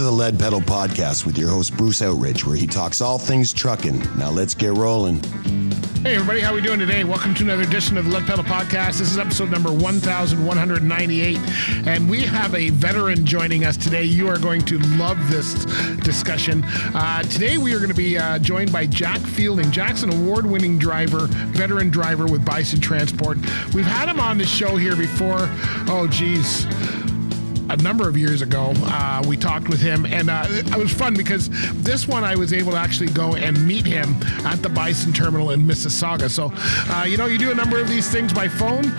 Bill Not Pedal podcast with your host, Bruce Outridge, where he talks all things trucking. Now let's get rolling. Hey, everybody, how are you doing today? Welcome to another edition of the Not Pedal podcast. This is episode number 1198, and we have a veteran joining us today. You are going to love this discussion. Today we are going to be joined by Jack Field. Jack's an award-winning driver, veteran driver with Bison Transport. We had him on the show here before, a number of years ago. We talked with him, and it was fun because this one I was able to actually go and meet him at the Bison Terminal in Mississauga. So, you do a number of these things by phone.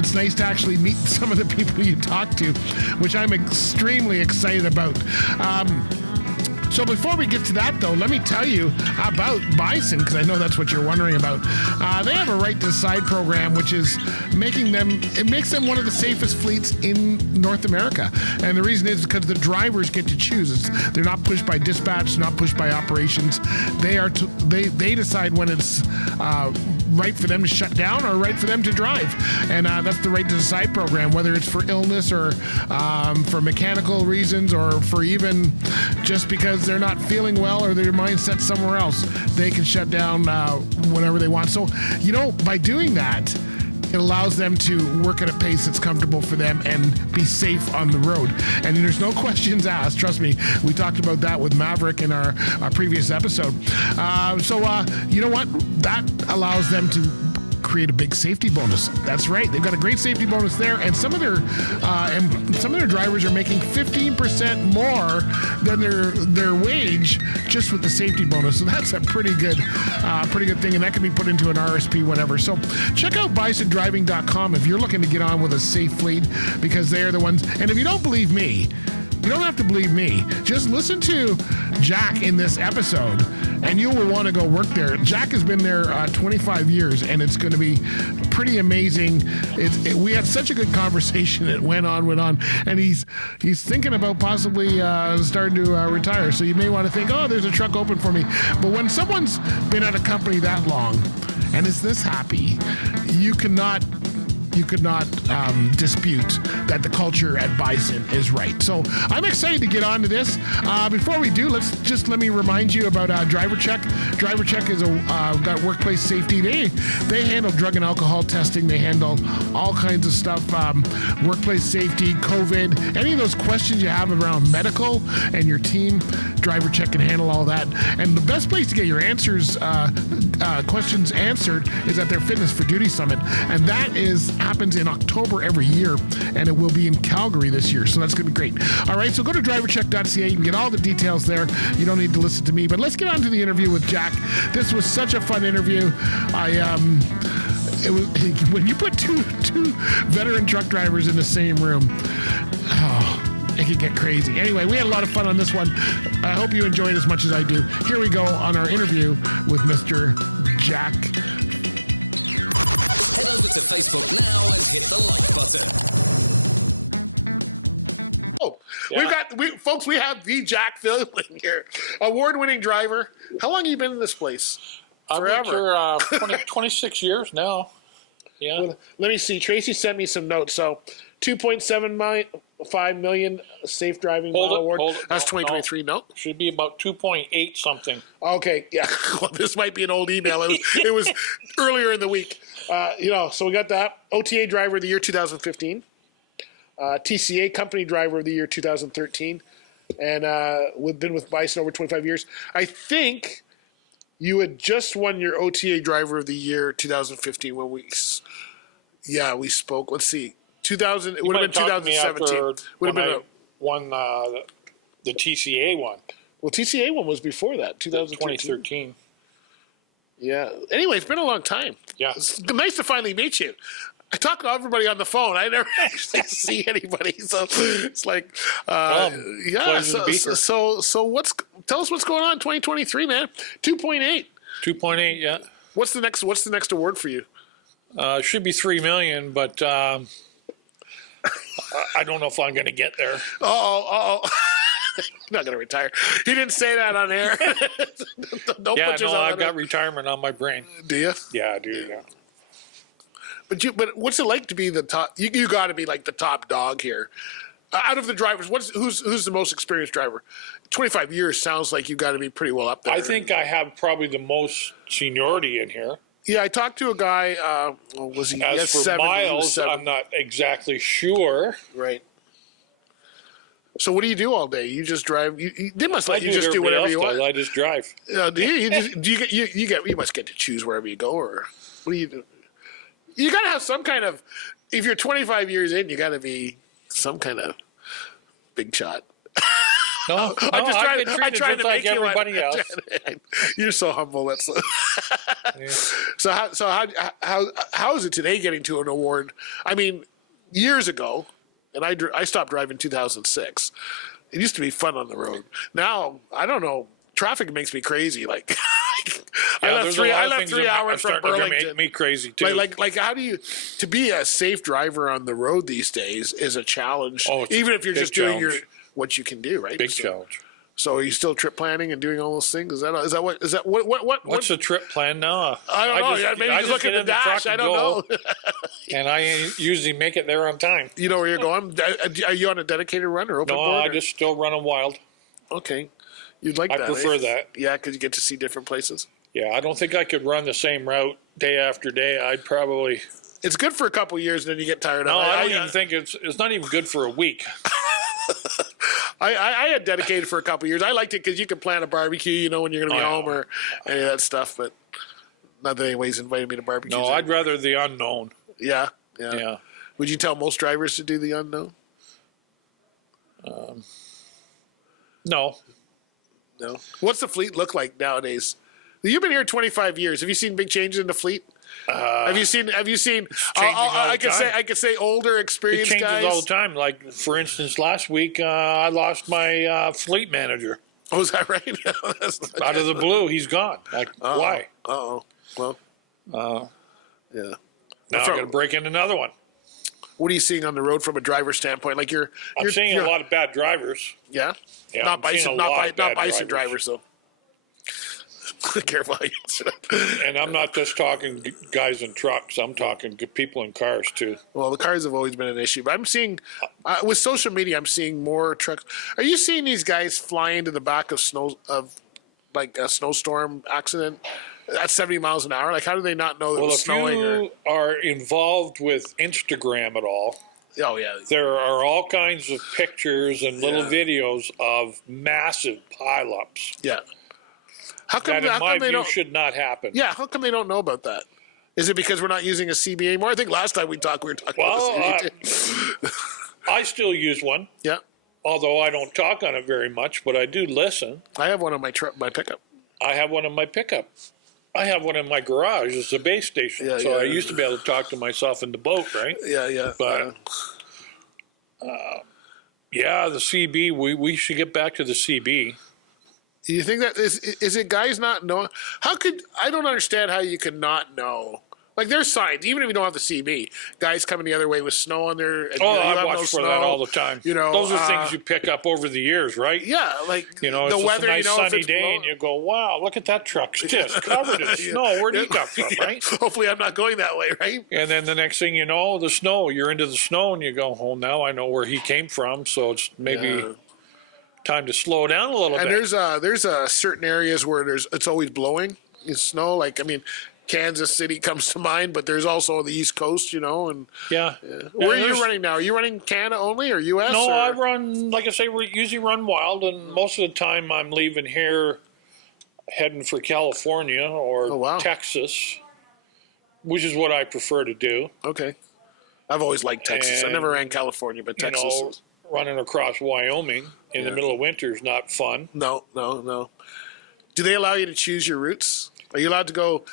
It's nice to actually meet some of the people you talk to, which I'm extremely excited about. So before we get to that, though, let me tell you about Bison, because I know that's what you're wondering about. They have a right to side program, which is makes them one of the safest fleets in North America. And the reason is because the drivers get to choose. They're not pushed by dispatch, not pushed by operations. They decide when it's right for them to shut down or right for them to drive. And that's the right to side program, whether it's for illness or for mechanical reasons or for even just because they're not feeling well or their mindset somewhere else. They can shut down whenever they want. So, by doing that, it allows them to work at a pace that's comfortable for them and be safe on the road. And there's no questions asked. Trust me, we talked about that with Maverick in our previous episode. So, you know what? That allows them to create a big safety bonus. That's right. They've got a great safety bonus there, and some of their drivers are making 15% more when their wage just with the safety bonus. So that's a pretty good thing. They can be put into an RRSP, whatever. So check out BisonDriving.com if you're looking to get on with a safe fleet, because they're the ones. And if you don't believe me, you don't have to believe me. Just listen to Jack in this episode, and you will want to go work there. Jack has been there 25 years, and it's going to be pretty amazing. We had such a good conversation, and it went on, and he's thinking about possibly starting to retire. So you may want to think, there's a truck open for me. But when someone's been at a company that long, and is this happy, you cannot dispute that the culture at Bison is right. So I'm excited to get on to this. Before we do, let me remind you about Driver Check. Driver Check is that workplace safety. They handle drug and alcohol testing. They handle all kinds of stuff, workplace safety, COVID, any of those questions you have around medical and your team. Driver Check can handle all that. And the best place to get your questions answered is at their Fitness for Duty Summit. And that happens in October every year. And it will be in Calgary this year. So that's going to be great. All right, so go to drivercheck.ca. Get all the details there. You don't need to listen to me. But let's get on to the interview with Jack. This was such a fun interview. So when you put two veteran truck drivers in the same room, you get crazy. Anyway, we had a lot of fun on this one. I hope you enjoy it as much as I do. Here we go on our interview with Mr. Jack. Oh, yeah. Folks, we have the Jack Field here, award-winning driver. How long have you been in this place? Forever. I've been here 26 years now. Yeah. Well, let me see. Tracy sent me some notes. So, 2.75 million safe driving award. That's 2023. No, should be about 2.8 something. Okay, yeah. Well, this might be an old email. It was earlier in the week. So we got that. OTA driver of the year 2015. TCA company driver of the year 2013. And we've been with Bison over 25 years. I think you had just won your OTA driver of the year 2015 when we spoke. Let's see. 2000. It would have been 2017. Would have been won the TCA one. Well, TCA one was before that, 2013. Yeah. Anyway, it's been a long time. Yeah. It's nice to finally meet you. I talk to everybody on the phone. I never actually see anybody, so it's like, yeah. So tell us what's going on in 2023, man. 2.8. 2.8, yeah. What's the next award for you? Should be $3 million, but I don't know if I'm going to get there. Oh. Not going to retire. He didn't say that on air. I've got retirement on my brain. Do you? Yeah, I do. Yeah. But what's it like to be the top? You got to be like the top dog here. Out of the drivers, who's the most experienced driver? 25 years sounds like you've got to be pretty well up there. I think I have probably the most seniority in here. Yeah, I talked to a guy. Was he? As for 70, miles, I'm not exactly sure. Right. So what do you do all day? You just drive. They must let you just do everybody whatever else you want. does. I just drive. Do you? You must get to choose wherever you go, or what do you do? You got to have some kind of. If you're 25 years in, you got to be some kind of big shot. No, I'm just I've been trying treated to just like make you one. everybody else. You're so humble. That's Yeah. So how is it today getting to an award? I mean, years ago, and I stopped driving in 2006. It used to be fun on the road. Now I don't know. Traffic makes me crazy. Like I left 3 hours from Burlington. Make me crazy too. Like how do you to be a safe driver on the road these days is a challenge. Oh, it's even a if you're big just doing challenge. what you can do, right? Big challenge. So are you still trip planning and doing all those things? Is that what? What's the trip plan now? I don't know. Maybe just look at the dash. I don't know. And I usually make it there on time. You know where you're going? Are you on a dedicated run or open No, board? I just still run them wild. Okay. You'd like I that. prefer eh? that. Yeah, because you get to see different places. Yeah, I don't think I could run the same route day after day. I'd probably. It's good for a couple of years, and then you get tired No, of it. I don't even think it's not even good for a week. I had dedicated for a couple of years. I liked it because you could plan a barbecue, you know, when you're going to be home or any of that stuff. But not that anybody's invited me to barbecues. No, I'd rather the unknown. Yeah. Would you tell most drivers to do the unknown? No. No. What's the fleet look like nowadays? You've been here 25 years. Have you seen big changes in the fleet? Have you seen? I could say older, It experienced changes guys. all the time. Like, for instance, last week I lost my fleet manager. Oh, is that right? Out of the blue, he's gone. Like, why? Uh-oh. Well, yeah. Now I'm going to break in another one. What are you seeing on the road from a driver standpoint? Like I'm seeing a lot of bad drivers. Yeah? Yeah, Not I'm seeing Bison, bad drivers, though. Careful how you answer that. And I'm not just talking guys in trucks. I'm talking people in cars, too. Well, the cars have always been an issue. But I'm seeing, with social media, I'm seeing more trucks. Are you seeing these guys fly into the back of like a snowstorm accident at 70 miles an hour? Like, how do they not know that it was snowing? Well, if you are involved with Instagram at all, oh, yeah. there are all kinds of pictures and little videos of massive pileups. Yeah. How come, That, in my they view, don't? should not happen. Yeah, how come they don't know about that? Is it because we're not using a CB anymore? I think last time we talked, we were talking about the CB. I still use one, Yeah, although I don't talk on it very much, but I do listen. I have one on my pickup. I have one in my pickup. I have one in my garage. It's a base station. Yeah, so yeah. I used to be able to talk to myself in the boat, right? Yeah. But, yeah, the CB, we should get back to the CB. Do you think that is it guys not knowing? I don't understand how you can not know. Like, there's signs, even if you don't have the CB, guys coming the other way with snow on their. I watch for that all the time. You know, those are things you pick up over the years, right? Yeah, like You know, the it's weather. just a nice if sunny it's day, blowing. and you go, "Wow, look at that truck! It's just covered in snow. Where did he come from?" Right? Hopefully, I'm not going that way, right? And then the next thing you know, the snow. You're into the snow, and you go, "Oh, now I know where he came from." So it's maybe time to slow down a little And bit. there's certain areas where it's always blowing. It's snow. Like, I mean, Kansas City comes to mind, but there's also the East Coast, you know. And Yeah. where are you running now? Are you running Canada only or U.S.? No, or? I run, like I say, we usually run wild, and most of the time I'm leaving here, heading for California or Texas, which is what I prefer to do. Okay. I've always liked Texas. I never ran California, but Texas. You know, running across Wyoming in the middle of winter is not fun. No. Do they allow you to choose your routes? Are you allowed to go?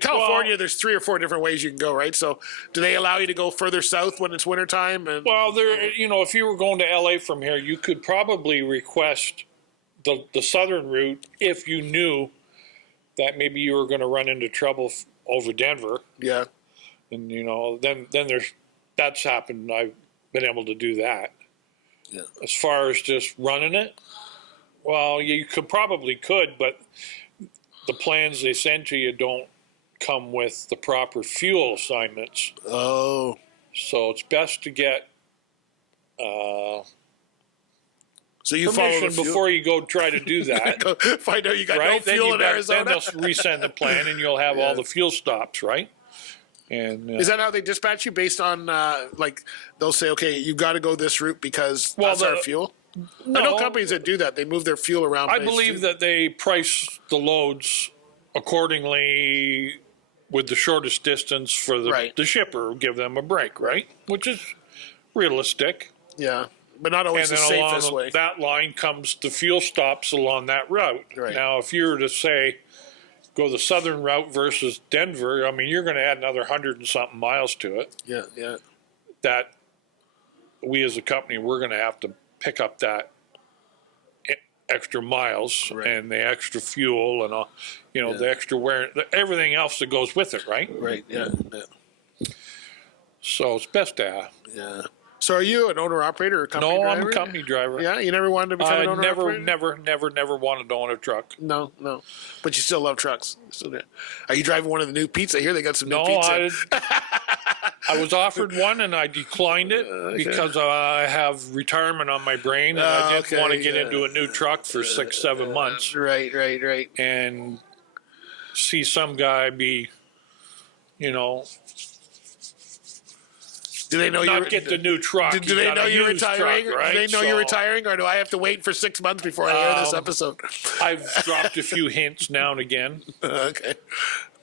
California, there's 3 or 4 different ways you can go, right? So, do they allow you to go further south when it's wintertime? Well, if you were going to LA from here, you could probably request the southern route if you knew that maybe you were going to run into trouble over Denver. Yeah. And then that's happened. I've been able to do that. Yeah. As far as just running it, well, you could, but the plans they send to you don't come with the proper fuel assignments. Oh. So it's best to get So you follow the permission fuel. before you go try to do that. Go find out you got no Right? Then, fuel in then Arizona. they'll resend the plan and you'll have all the fuel stops, right? And Is that how they dispatch you based on like they'll say, okay, you got to go this route because that's our fuel? I know no, companies that do that. They move their fuel around. I based believe too. that they price the loads accordingly with the shortest distance for the shipper, give them a break, right? Which is realistic. Yeah, but not always And the then safest along way. that line comes the fuel stops along that route. Right. Now, if you were to say, go the southern route versus Denver, I mean, you're going to add another 100 and something miles to it. Yeah, yeah. That we as a company, we're going to have to pick up that extra miles and the extra fuel and all, the extra wear, everything else that goes with it, right? Right, yeah. So it's best to have. Yeah. So are you an owner-operator or a company driver? No, I'm a company driver. Yeah, you never wanted to become an owner-operator? never wanted to own a truck. No. But you still love trucks. Still do. Are you driving one of the new Pete's? I hear they got some new No, Pete's. I was offered one and I declined it because I have retirement on my brain and I didn't want to get into a new truck for 6-7 months. Right. And see some guy be, do they know not get the new truck. Do they know you're retiring? Truck, right? Do they know you're retiring, or do I have to wait for 6 months before I hear this episode? I've dropped a few hints now and again. Okay.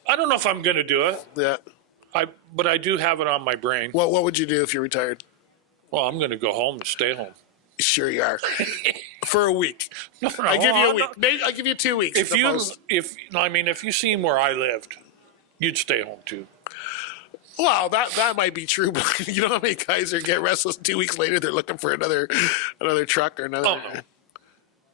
I don't know if I'm going to do it. Yeah. But I do have it on my brain. What would you do if you're retired? Well, I'm going to go home and stay home. Sure you are. For a week. No, I give you a week. Maybe I give you 2 weeks. If you seen where I lived, you'd stay home too. Well, that might be true, but you know how many guys get restless 2 weeks later? They're looking for another truck or another. Oh,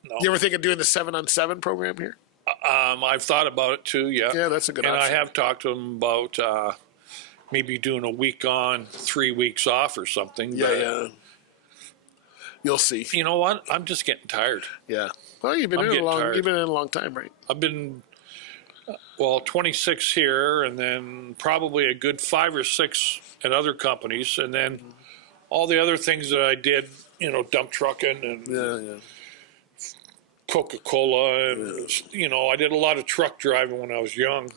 no. You ever think of doing the 7-on-7 program here? I've thought about it too. Yeah. Yeah, that's a good option. option. And I have talked to them about maybe doing a week on, 3 weeks off or something. Yeah. You'll see. You know what? I'm just getting tired. Yeah. Well, you've been in a long time, right? I've been 26 here, and then probably a good 5 or 6 at other companies, and then all the other things that I did, dump trucking and Coca-Cola, and I did a lot of truck driving when I was young.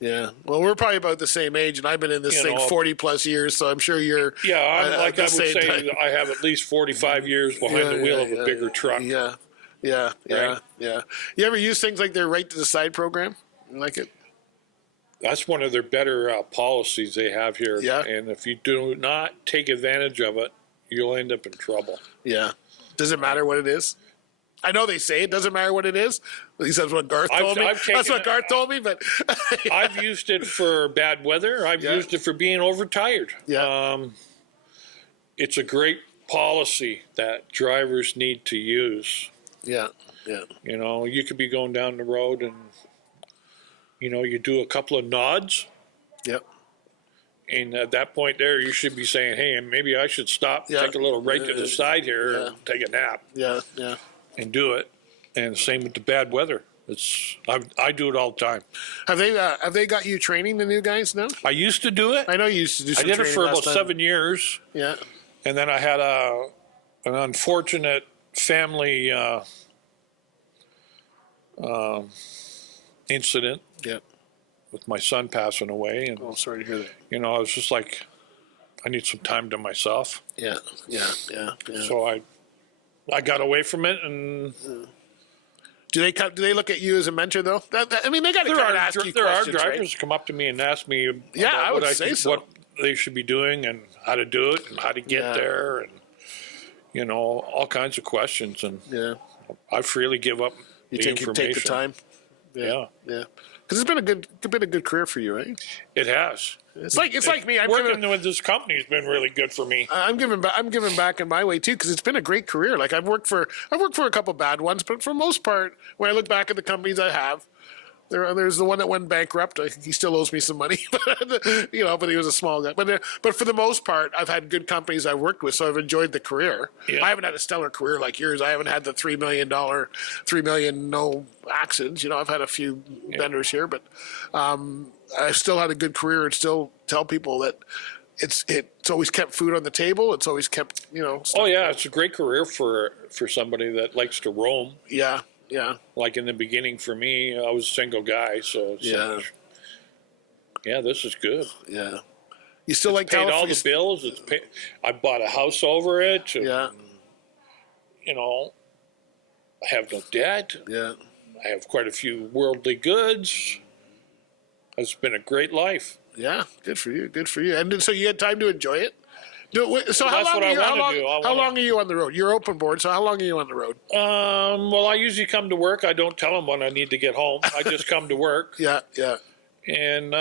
Yeah. Well, we're probably about the same age, and I've been in this thing 40 plus years, so I'm sure you're. Yeah, I would say I have at least 45 years behind the wheel of a bigger truck. Yeah. You ever use things like their right to decide program? You like it? That's one of their better policies they have here. Yeah. And if you do not take advantage of it, you'll end up in trouble. Yeah. Does it matter what it is? I know they say it doesn't matter what it is. At least that's what Garth told me. That's what Garth told me, but I've used it for bad weather. I've used it for being overtired. Yeah. It's a great policy that drivers need to use. Yeah. You could be going down the road and you do a couple of nods. Yep. And at that point there, you should be saying, hey, maybe I should stop, take a little right to the side here and take a nap. Yeah. And do it. And same with the bad weather. I do it all the time. Have they got you training the new guys now? I used to do it. I know you used to do some training. I did it for about time. 7 years. Yeah. And then I had an unfortunate family incident. Yeah. With my son passing away. And, sorry to hear that. I was just like, I need some time to myself. Yeah. So I got away from it, and do they look at you as a mentor though? They got to come and ask you questions. There are drivers who come up to me and ask me I would say what they should be doing and how to do it and how to get there, and all kinds of questions. And I freely give up the information. You take the time. Yeah. Because it's been a good career for you, right? It has. It's like me. Working with this company has been really good for me. I'm giving back in my way too, because it's been a great career. Like I've worked for a couple bad ones, but for the most part, when I look back at the companies I have, there's the one that went bankrupt. He still owes me some money, but he was a small guy. But for the most part, I've had good companies I've worked with, so I've enjoyed the career. Yeah. I haven't had a stellar career like yours. I haven't had the $3 million no accidents. I've had a few vendors here, but I've still had a good career and still tell people that it's always kept food on the table. It's always kept, stuff. Oh yeah, it's a great career for somebody that likes to roam. Yeah, yeah. Like in the beginning for me, I was a single guy, so it's yeah, this is good. Yeah. You still like Paid all California? the bills. It's paid. I bought a house over it. And, Yeah. I have no debt. Yeah. I have quite a few worldly goods. It's been a great life. Yeah, good for you. Good for you. And so you had time to enjoy it. So Well, how that's long? what I How wanna long? do. How long are you on the road? You're open board. So how long are you on the road? Well, I usually come to work. I don't tell them when I need to get home. I just come to work. Yeah, yeah. And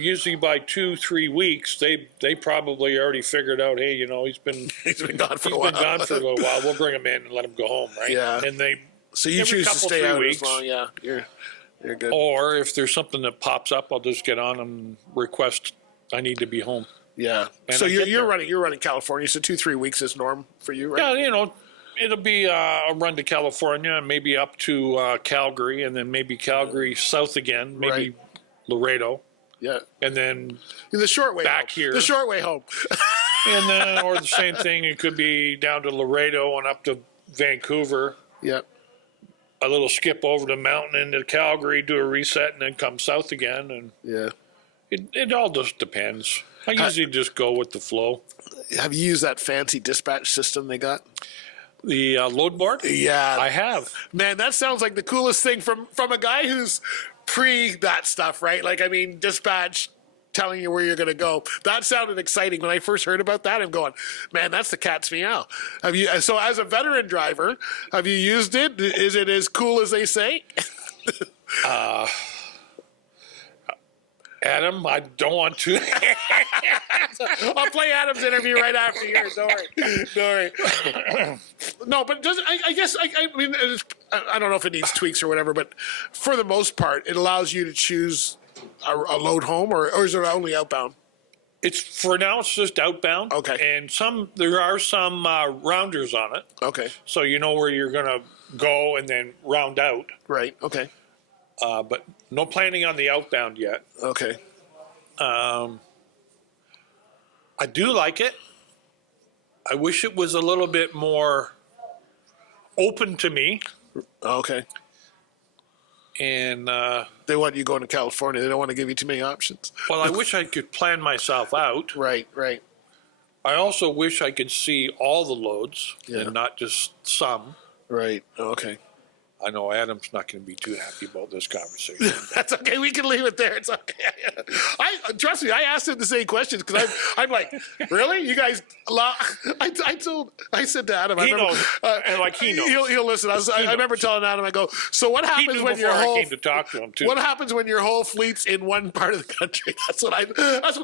usually by 2-3 weeks, they probably already figured out, hey, he's been He's been gone for a he's while. been gone for a little while. We'll bring him in and let him go home, right? Yeah. And they So you every choose to couple, stay 3 out weeks. as long. Yeah, you're good. Or if there's something that pops up, I'll just get on and request I need to be home. Yeah. And So I get you're there. running California. So 2-3 weeks is norm for you, right? Yeah, it'll be a run to California and maybe up to Calgary, and then maybe Calgary south again, maybe Right. Laredo, Yeah. and then The short way Back home. here. The short way home. and then or the same thing. It could be down to Laredo and up to Vancouver. Yeah. A little skip over the mountain into Calgary, do a reset, and then come south again. And Yeah. it all just depends. I usually just go with the flow. Have you used that fancy dispatch system they got? The load board? Yeah. I have. Man, that sounds like the coolest thing from a guy who's pre that stuff, right? Like, I mean, dispatch telling you where you're going to go. That sounded exciting when I first heard about that. I'm going, man, that's the cat's meow. Have you? So, as a veteran driver, have you used it? Is it as cool as they say? Adam, I don't want to. I'll play Adam's interview right after yours. Don't worry. No, but I guess I mean I don't know if it needs tweaks or whatever, but for the most part, it allows you to choose a load home, or is it only outbound? It's for now. It's just outbound. Okay. And there are some rounders on it, Okay, so you know where you're gonna go and then round out. right. Okay, But no planning on the outbound yet. okay. I do like it. I wish it was a little bit more open to me. Okay. And They want you going to California. They don't want to give you too many options. well, I wish I could plan myself out. Right. Right. I also wish I could see all the loads Yeah. and not just some. Right. Okay. I know Adam's not going to be too happy about this conversation. That's okay. We can leave it there. It's okay. I trust me. I asked him the same questions because I'm like, really? You guys? I said to Adam, He I remember, knows, and like he knows. He'll listen. I remember telling Adam, I go, so what He happens knew when your before I whole came to talk to him too. what happens when your whole fleet's in one part of the country? That's what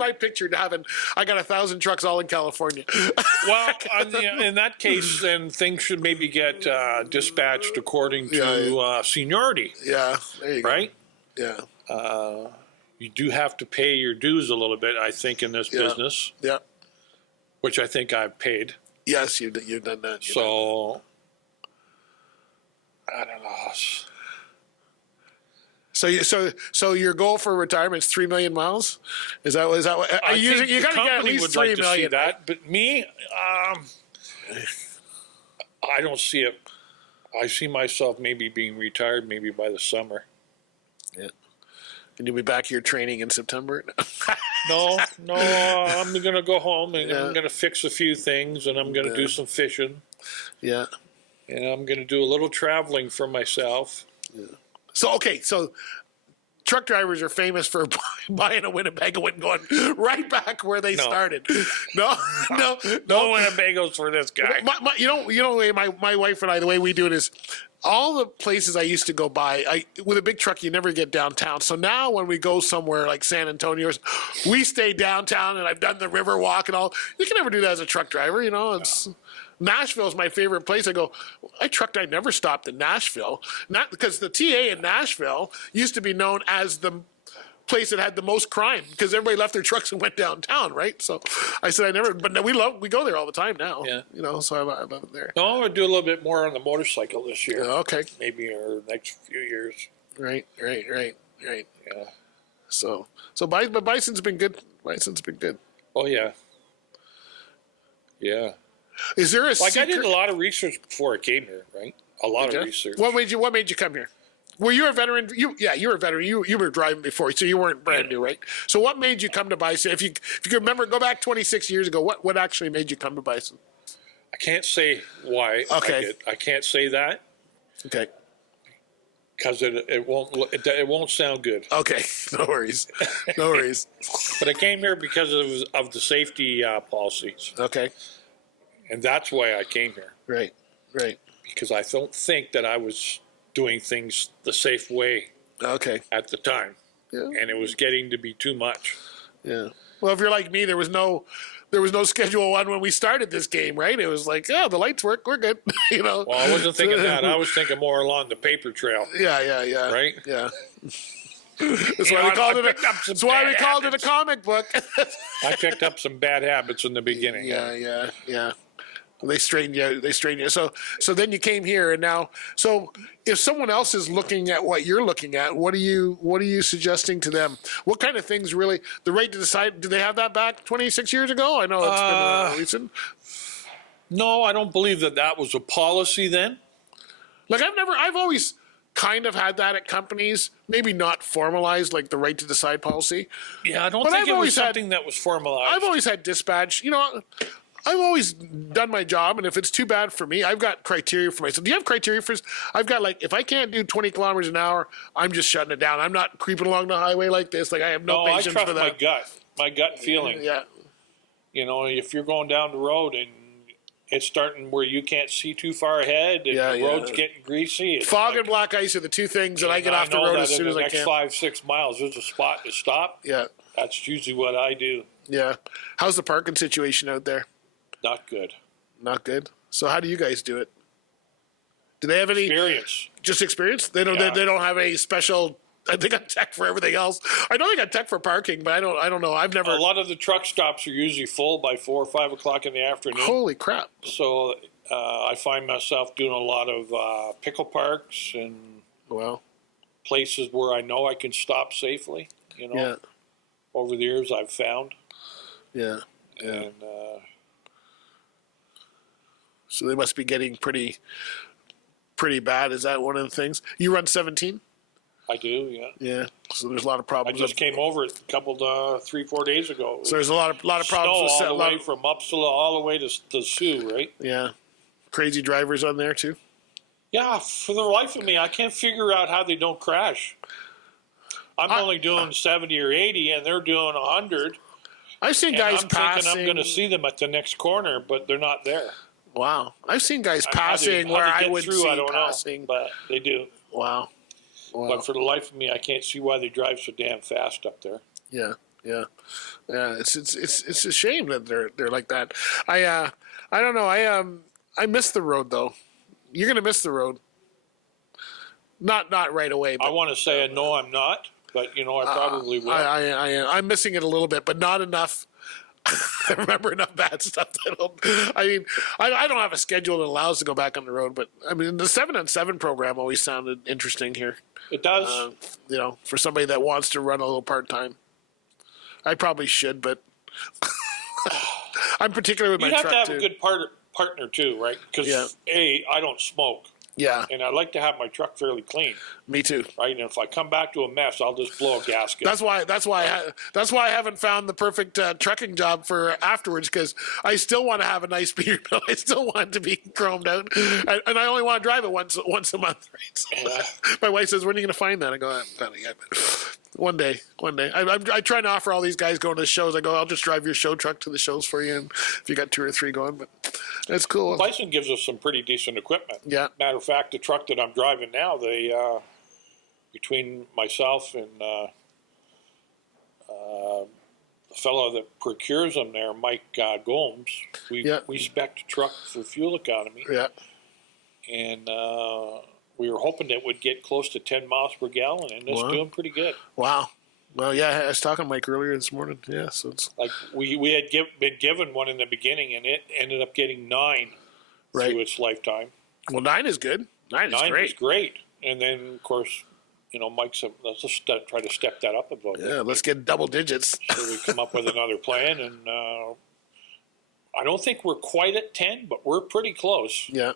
I pictured having. I got 1,000 trucks all in California. Well, in that case, then things should maybe get dispatched according to seniority, Yeah. There you go. right? Yeah. You do have to pay your dues a little bit, I think, in this business, Yeah. which I think I've paid. Yes, you've done that. So, I don't know. So your goal for retirement is 3 million miles? Is that what? I You think got to the get at company least would 3 like to see million. that, but me, I don't see it. I see myself maybe being retired maybe by the summer. Yeah. And you'll be back here training in September. No, I'm going to go home and Yeah. I'm going to fix a few things and I'm going to do some fishing Yeah. and I'm going to do a little traveling for myself. So truck drivers are famous for buying a Winnebago and going right back where they No. started. No. No Winnebagos for this guy. My wife and I, the way we do it is all the places I used to go by, with a big truck, you never get downtown. So now when we go somewhere like San Antonio, we stay downtown, and I've done the river walk and all. You can never do that as a truck driver, It's Nashville is my favorite place. I never stopped in Nashville, not because the TA in Nashville used to be known as the place that had the most crime because everybody left their trucks and went downtown, right? So I said but no, we go there all the time now. Yeah. So I love it there. No, I'm going to do a little bit more on the motorcycle this year. Okay. Maybe in the next few years. Right. Yeah. So Bison's been good. Oh, yeah. Yeah. Is there a Like I secret? did a lot of research before I came here, right? A lot of research. What made you come here? Were you a veteran? You were a veteran. You were driving before, so you weren't brand new, right? So what made you come to Bison? If you can remember, go back 26 years ago. What actually made you come to Bison? I can't say why. Okay. I can't say that Okay. because it won't sound good. Okay. No worries. No worries. But I came here because of the safety policies, Okay. and that's why I came here. Right. Right. Because I don't think that I was doing things the safe way Okay. at the time, and it was getting to be too much. Yeah. Well, if you're like me, there was no Schedule 1 when we started this game, right? It was like, the lights work, we're good, you know. Well, I wasn't thinking that. I was thinking more along the paper trail. Yeah. Right? Yeah. That's why we called it. That's why we called it a comic book. I picked up some bad habits in the beginning. Yeah. They straightened you out. So then you came here, and now, so if someone else is looking at what you're looking at, what are you suggesting to them? What kind of things really, the right to decide, did they have that back 26 years ago? I know it's been recent. No, I don't believe that was a policy then. Like I've always kind of had that at companies, maybe not formalized like the right to decide policy. Yeah, I don't think it was something that was formalized. I've always had dispatch, you know, I've always done my job, and if it's too bad for me, I've got criteria for myself. Do you have criteria for? I've got like, if I can't do 20 kilometers an hour, I'm just shutting it down. I'm not creeping along the highway like this. Like I have no patience for that. I trust my gut feeling. Yeah. You know, if you're going down the road and it's starting where you can't see too far ahead, and the road's getting greasy. Fog and black ice are the two things that I get off the road as soon as I can. In the next 5-6 miles, there's a spot to stop. Yeah. That's usually what I do. Yeah. How's the parking situation out there? Not good. Not good. So how do you guys do it? Do they have any experience? Just experience? They don't. They don't have a special. They got tech for everything else. I know they got tech for parking, but I don't know. I've never. A lot of the truck stops are usually full by 4 or 5 o'clock in the afternoon. Holy crap! So I find myself doing a lot of pickle parks and places where I know I can stop safely. You know, over the years I've found. Yeah. And. So they must be getting pretty bad. Is that one of the things? You run 17? I do, yeah. Yeah. So there's a lot of problems. I just came over it a couple 3-4 days ago. So there's a lot of problems with all the way from Uppsala all the way to Sioux, right? Yeah. Crazy drivers on there too. Yeah, for the life of me, I can't figure out how they don't crash. I'm only doing 70 or 80, and they're doing 100. I've seen guys passing. I'm going to see them at the next corner, but they're not there. Wow. I've seen guys passing where I wouldn't see passing. But they do. Wow. But for the life of me, I can't see why they drive so damn fast up there. Yeah. It's a shame that they're like that. I don't know. I miss the road though. You're gonna miss the road. Not right away. But, I want to say no, I'm not. But you know, I probably will. I'm missing it a little bit, but not enough. I remember enough bad stuff. I don't have a schedule that allows to go back on the road, but I mean, the 7-on-7 program always sounded interesting here. It does. You know, for somebody that wants to run a little part-time. I probably should, but I'm particular with my truck, too. You have to have a good partner, too, right? Because, I don't smoke. Yeah. And I like to have my truck fairly clean. Me too. Right, and if I come back to a mess, I'll just blow a gasket. That's why I haven't found the perfect trucking job for afterwards, because I still want to have a nice beer. I still want it to be chromed out, and I only want to drive it once a month. Right? So my wife says, "When are you going to find that?" I go, "I haven't found it yet." One day. I try to offer all these guys going to the shows. I go, "I'll just drive your show truck to the shows for you, and if you got 2 or 3 going." But it's cool. Bison gives us some pretty decent equipment. Yeah. Matter of fact, the truck that I'm driving now, they between myself and the fellow that procures them there, Mike Gomes, we spec'd a truck for fuel economy. Yeah. And we were hoping it would get close to 10 miles per gallon, and it's doing pretty good. Wow. Well, yeah, I was talking to Mike earlier this morning. Yeah, so it's like we had been given one in the beginning, and it ended up getting 9 through its lifetime. Well, 9 is good. 9 is great. And then, of course, you know, Mike said, let's just try to step that up a bit. Yeah, let's get double digits. So we come up with another plan, and I don't think we're quite at 10, but we're pretty close. Yeah.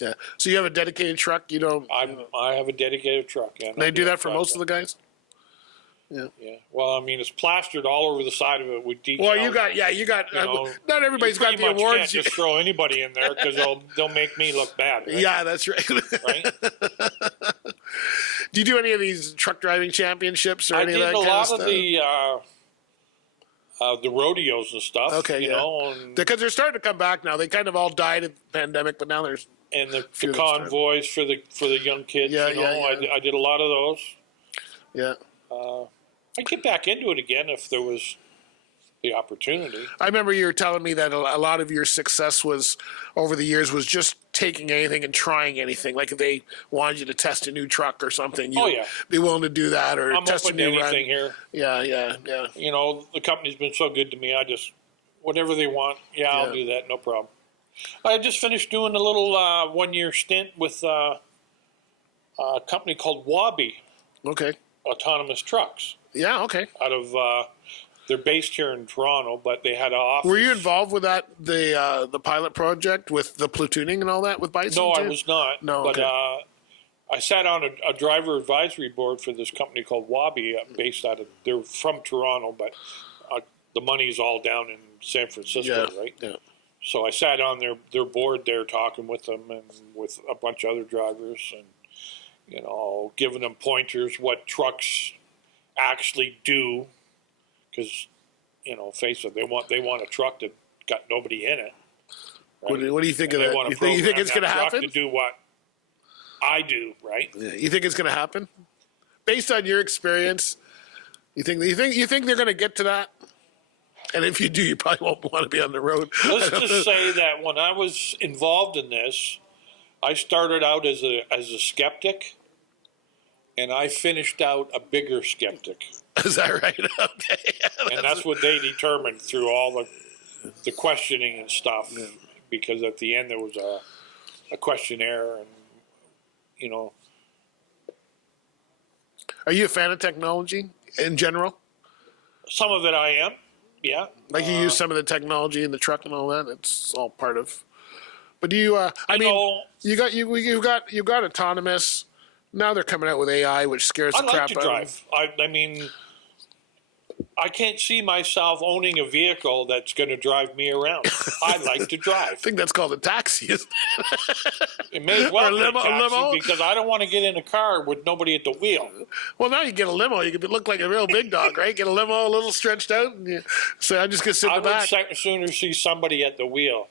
Yeah. So you have a dedicated truck. You don't. I have a dedicated truck. Yeah, They do that for most of the guys. Yeah. Yeah. Well, I mean, it's plastered all over the side of it with decals. Well, you got. Not everybody's got the awards. Can't just throw anybody in there because they'll make me look bad. Right? Yeah, that's right. Right. Do you do any of these truck driving championships or any of that kind of stuff? I did a lot of the rodeos and stuff. Okay, you know, because they're starting to come back now. They kind of all died in the pandemic, but now there's the convoys for the young kids. Yeah, I did a lot of those. Yeah. I'd get back into it again if there was the opportunity. I remember you were telling me that a lot of your success was over the years was just taking anything and trying anything. Like if they wanted you to test a new truck or something, you'd be willing to do that, or I'm test a open to new anything run. here. Yeah. You know, the company's been so good to me. I just whatever they want. I'll do that. No problem. I just finished doing a little 1-year stint with a company called Wabi. Okay. Autonomous trucks. Yeah. Okay. Out of they're based here in Toronto, but they had an office. Were you involved with that the pilot project with the platooning and all that with Bison? No, too? I was not. No, but okay. I sat on a driver advisory board for this company called Wabi, based out of. They're from Toronto, but the money's all down in San Francisco, right? Yeah. So I sat on their board there, talking with them and with a bunch of other drivers, and giving them pointers what trucks actually do, because face it, they want a truck that got nobody in it. Right? What do you think of that? You think it's going to happen? To do what I do, right? Yeah. You think it's going to happen? Based on your experience, you think they're going to get to that? And if you do, you probably won't want to be on the road. Let's just say that when I was involved in this, I started out as a skeptic, and I finished out a bigger skeptic. Is that right? Okay. And that's what they determined through all the questioning and stuff. Yeah. Because at the end there was a questionnaire, and Are you a fan of technology in general? Some of it I am. Yeah. Like you use some of the technology in the truck and all that. It's all part of. But do you? You got autonomous. Now they're coming out with AI, which scares the crap out of me. I like to drive. I mean, I can't see myself owning a vehicle that's going to drive me around. I like to drive. I think that's called a taxi, isn't it? It may as well be a taxi, limo? because I don't want to get in a car with nobody at the wheel. Well, now you get a limo. You can look like a real big dog, right? Get a limo a little stretched out. And so I'm just going to sit in the back. I would sooner see somebody at the wheel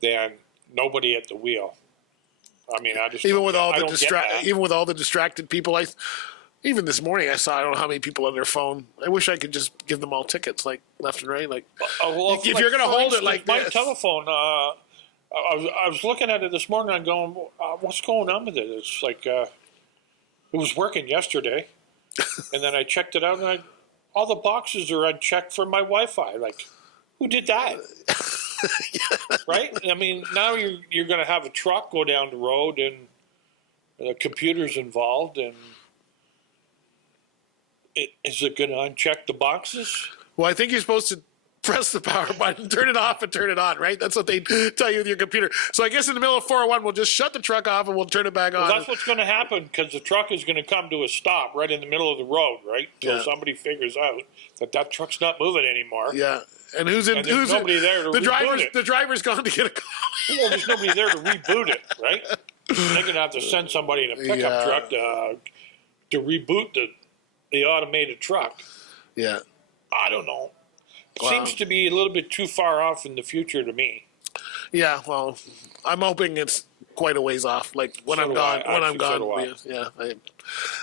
than nobody at the wheel. I mean, I just even with all the distracted people. Even this morning, I don't know how many people on their phone. I wish I could just give them all tickets, like left and right. Like, if you're going to hold it like my this. telephone, I was looking at it this morning. I'm going, what's going on with it? It's like it was working yesterday, and then I checked it out, and all the boxes are unchecked for my Wi-Fi. Like, who did that? Right? I mean, now you're going to have a truck go down the road, and the computer's involved, and is it going to uncheck the boxes? Well, I think you're supposed to press the power button, turn it off, and turn it on, right? That's what they tell you with your computer. So I guess in the middle of 401, we'll just shut the truck off and we'll turn it back on. That's what's going to happen, because the truck is going to come to a stop right in the middle of the road, right? Until somebody figures out that truck's not moving anymore. Yeah. And who's nobody there to reboot it. The driver's gone to get a call. Well, there's nobody there to reboot it, right? They're going to have to send somebody in a pickup truck to reboot the automated truck. Yeah. I don't know. Seems to be a little bit too far off in the future to me. Yeah, well, I'm hoping it's quite a ways off. Like when I'm gone,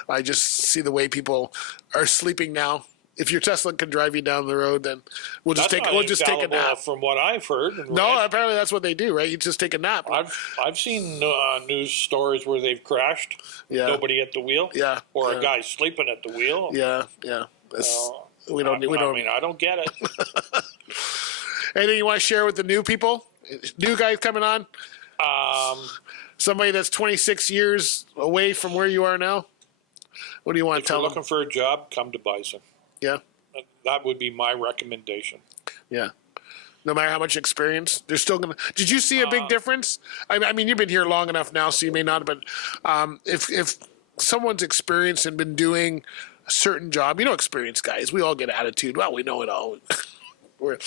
I just see the way people are sleeping now. If your Tesla can drive you down the road, then we'll just take a nap. From what I've heard. No, apparently that's what they do, right? You just take a nap. I've seen news stories where they've crashed. Yeah. Nobody at the wheel. Yeah. Or a guy sleeping at the wheel. Yeah. I don't get it. Anything you want to share with the new people? New guys coming on? Somebody that's 26 years away from where you are now? What do you want to tell them? If you're looking for a job, come to Bison. Yeah. That would be my recommendation. Yeah. No matter how much experience, they're still gonna. Did you see a big difference? I mean, you've been here long enough now, so you may not. But if someone's experienced and been doing a certain job, experienced guys, we all get attitude. Well, we know it all. We're,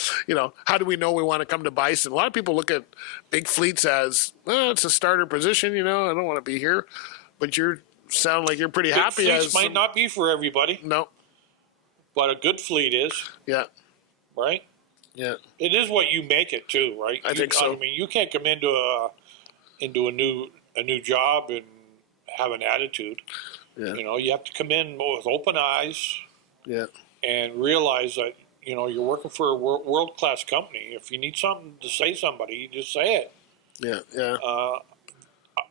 how do we know we want to come to Bison? A lot of people look at big fleets as, it's a starter position. I don't want to be here, but you sound like you're pretty happy. Big fleets might not be for everybody. No, but a good fleet is. Yeah. Right. Yeah. It is what you make it too, right? I think so. I mean, you can't come into a new job and have an attitude. Yeah. You have to come in with open eyes. Yeah. And realize that you're working for a world class company. If you need something to say to somebody, you just say it. Yeah. Yeah.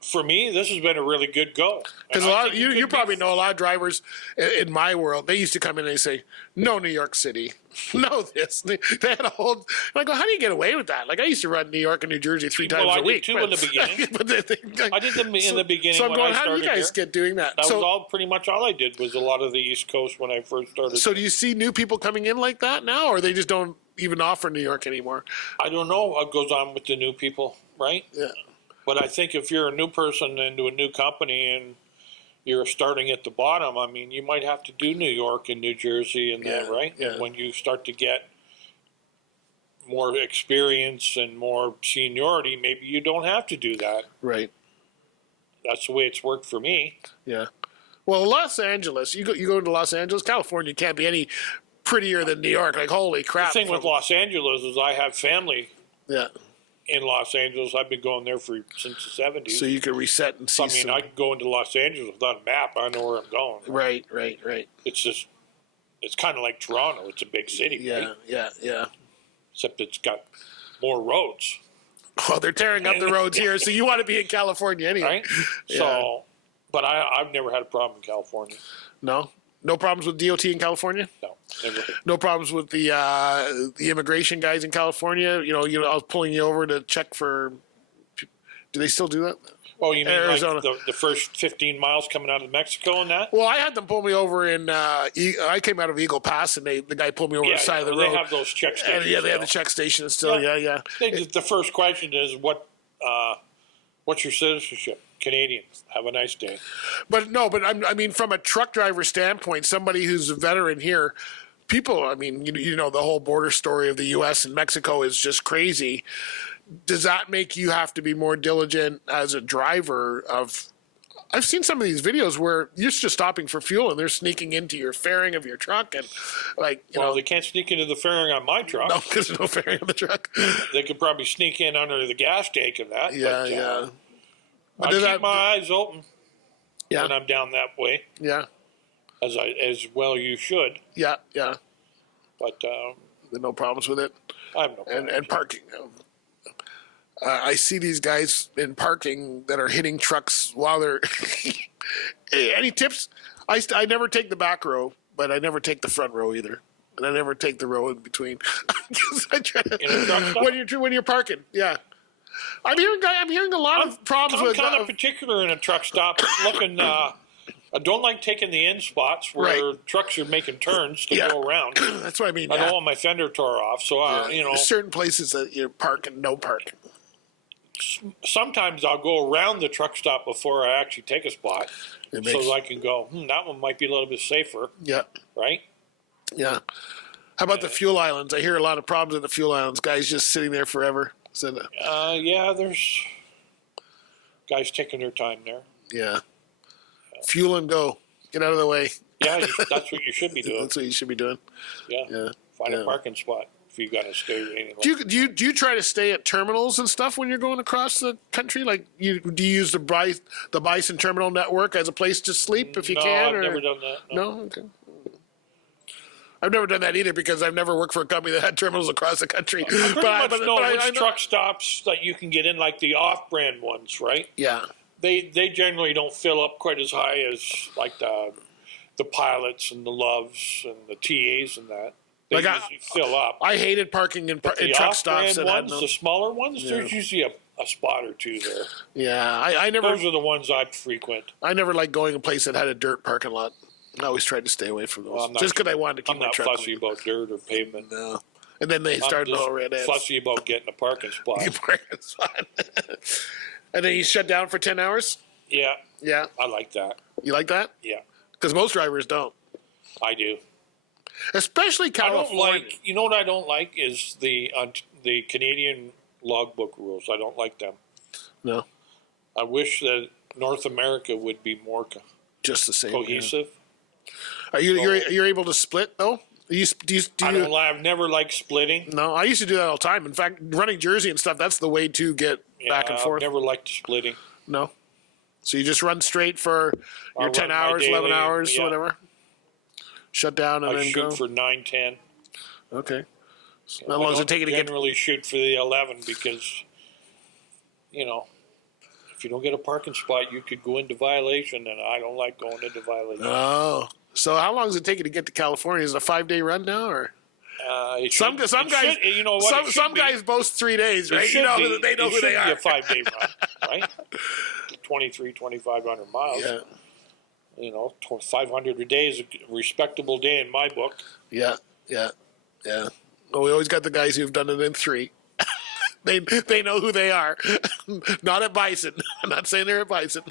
For me, this has been a really good go. Because a lot, you probably know a lot of drivers in my world. They used to come in and they say, "No, New York City, no this." They had a whole. And I go, "How do you get away with that?" Like I used to run New York and New Jersey 3 times a week. I did too in the beginning. I did them in the beginning. So I'm when going, I how do you started guys here. get doing that? That So, was all pretty much all I did was a lot of the East Coast when I first started. So do you see new people coming in like that now, or they just don't even offer New York anymore? I don't know what goes on with the new people, right? Yeah. But I think if you're a new person into a new company and you're starting at the bottom, I mean, you might have to do New York and New Jersey and that, right? Yeah. And when you start to get more experience and more seniority, maybe you don't have to do that. Right. That's the way it's worked for me. Yeah. Well, Los Angeles, you go into Los Angeles, California can't be any prettier than New York. Like, holy crap. The thing with Los Angeles is I have family Yeah. in Los Angeles. I've been going there since the 70s. So you can reset and see. I mean, I can go into Los Angeles without a map. I know where I'm going. Right. It's just, it's kind of like Toronto. It's a big city, Yeah, right? yeah. Except it's got more roads, Well, they're tearing up the roads here, so you want to be in California anyway. right? Yeah. So, but I've never had a problem in California. No problems with DOT in California. No, never. No problems with the immigration guys in California. I was pulling you over to check for. Do they still do that? Oh, you mean Arizona. like the first 15 miles coming out of Mexico and that? Well, I had them pull me over in. I came out of Eagle Pass, and the guy pulled me over the side of the road. They have those check stations. And, they have the check station still. Yeah. The first question is what's your citizenship? Canadian. Have a nice day. But I mean, from a truck driver standpoint, somebody who's a veteran here, people. I mean, the whole border story of the U.S. and Mexico is just crazy. Does that make you have to be more diligent as a driver I've seen some of these videos where you're just stopping for fuel and they're sneaking into your fairing of your truck and they can't sneak into the fairing on my truck. No, because there's no fairing on the truck. They could probably sneak in under the gas tank and that. Yeah. I keep my eyes open when Yeah. I'm down that way, Yeah. as well you should. Yeah. But There's no problems with it. I have no problem. And parking. I see these guys in parking that are hitting trucks while they're. Hey, any tips? I never take the back row, but I never take the front row either, and I never take the row in between. I try to, In a truck stop? when you're parking, yeah. I'm hearing a lot of problems I'm with. kind of particular in a truck stop. Looking, I don't like taking the in spots where trucks are making turns to go around. That's what I mean. I don't want my fender tore off, so There's certain places that you park and no parking. Sometimes I'll go around the truck stop before I actually take a spot, so that I can go. That one might be a little bit safer. Yeah. Right. Yeah. How about the fuel islands? I hear a lot of problems in the fuel islands. Guys just sitting there forever. So, there's guys taking their time there. yeah. Fuel and go. Get out of the way. Yeah, that's what you should be doing. That's what you should be doing. Yeah. Find a parking spot if you got to stay anyway. Do you try to stay at terminals and stuff when you're going across the country? Like, do you use the Bison terminal network as a place to sleep if you can? I've never done that. No? Okay. I've never done that either because I've never worked for a company that had terminals across the country. I pretty much know which truck stops that you can get in, like the off-brand ones, right? Yeah. They generally don't fill up quite as high as like the Pilots and the Loves and the TAs and that. They usually fill up. I hated parking in The truck stops. off-brand ones, the smaller ones, there's usually a spot or two there. Yeah, I never. Those are the ones I frequent. I never liked going to a place that had a dirt parking lot. I always tried to stay away from those, just because I wanted to keep I'm my not truck. fussy about dirt or pavement. No, And then they I'm start just low red ends. fussy about getting a parking spot. And then you shut down for 10 hours? Yeah, Yeah. I like that. You like that? Yeah, Because most drivers don't. I do. Especially I California. don't like. You know what I don't like is the Canadian logbook rules. I don't like them. No. I wish that North America would be more Just the same. cohesive. Yeah. Are you're able to split though? I've never liked splitting. No, I used to do that all the time. In fact, running Jersey and stuff, that's the way to get back and forth. I've never liked splitting. No. So you just run straight for your 10 hours, 11 hours, whatever. Shut down and then go. I shoot for 9, 10. Okay. How long does it take you to get? Generally shoot for the 11 because, if you don't get a parking spot, you could go into violation, and I don't like going into violation. Oh. So how long does it take you to get to California? Is it a 5-day run now, or? Some guys, some guys boast 3 days, right? They know who they are. It should be a 5-day run, right? 2,500 miles. Yeah. 500 a day is a respectable day in my book. Yeah. Well, we always got the guys who've done it in 3. They know who they are. Not at Bison. I'm not saying they're at Bison.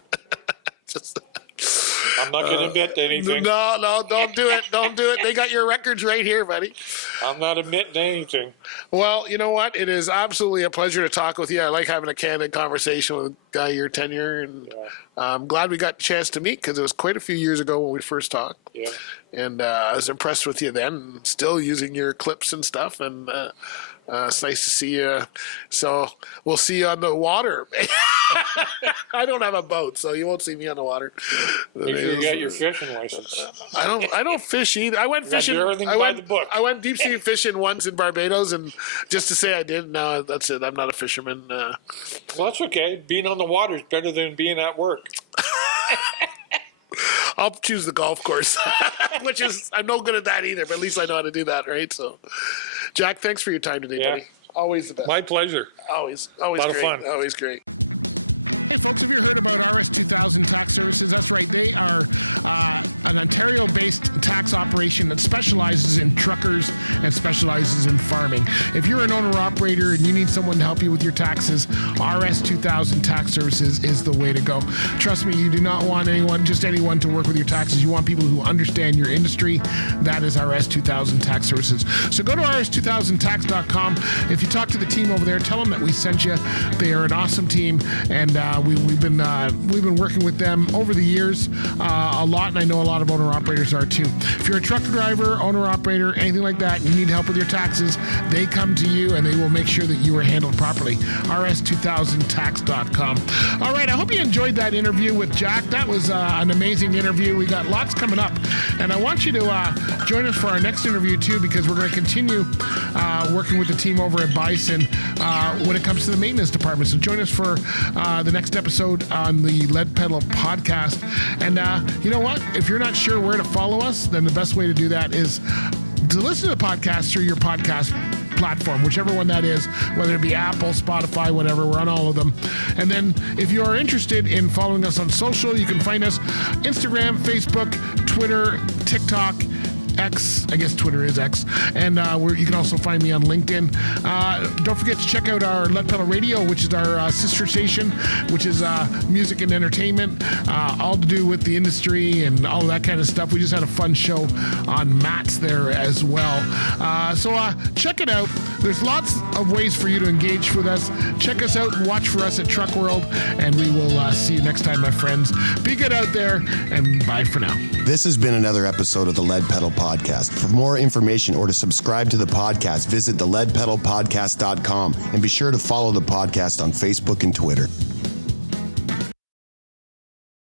I'm not going to admit anything. No, don't do it. Don't do it. They got your records right here, buddy. I'm not admitting anything. Well, you know what? It is absolutely a pleasure to talk with you. I like having a candid conversation with a guy your tenure, and I'm glad we got a chance to meet because it was quite a few years ago when we first talked. Yeah. And I was impressed with you then, still using your clips and stuff, and it's nice to see you. So we'll see you on the water. I don't have a boat, so you won't see me on the water. Make sure you got your fishing license. I don't fish either. I went fishing. I went deep sea fishing once in Barbados, and just to say I did. No, that's it. I'm not a fisherman. Well, that's okay. Being on the water is better than being at work. I'll choose the golf course, which is I'm no good at that either. But at least I know how to do that, right? So, Jack, thanks for your time today, buddy. Always the best. My pleasure. Always a lot great. of fun. Always great. If you've heard about RS 2000 Tax Services, that's right. They are an Ontario-based tax operation that specializes in truckers and specializes in farming. If you're an owner-operator and you need someone to help you with your taxes, RS 2000 Tax Services is the way to go. Trust me, you do not want anyone to work with your taxes. You want people who understand your industry. That is RS 2000 Tax Services. So go to rs2000tax.com. If you talk to the team over there, tell them that we sent you. They're an awesome team, and we've been working with them over the years a lot. I know a lot of owner operators are too. If you're a truck driver, owner operator, anything like that, you need help with your taxes, they come to you and they will make sure that you are handled properly. rs2000tax.com. All right, I hope you enjoyed that interview with Jack. That was an amazing interview. We've got lots coming up, and I want you to join us for our next interview too, because we're going to continue working with the team over at Bison when it comes to the maintenance department. So join us for the next episode on the Lead Pedal podcast. And you know what? If you're not sure where to follow us, then the best way to do that is to listen to the podcast through your podcast platform, whichever one that is, whether it be Apple, Spotify, whatever, we're on them. And then if you're interested in following us on social, you can find us Instagram, Facebook, Twitter, TikTok, X, Twitter is X, and you can also find me on LinkedIn. Don't forget to check out our Lead Pedal Radio, which is our sister station, which is music and entertainment, all to do with the industry and all that kind of stuff. We just had a fun show on Max there as well. So check it out. There's lots of ways for you to engage with us. Check us out and watch for us at Truck World, and we will see you next time, my friends. Be good out there, and bye for now. This has been another episode of the Lead Pedal Podcast. For more information or to subscribe to the podcast, visit theleadpedalpodcast.com and be sure to follow the podcast on Facebook and Twitter.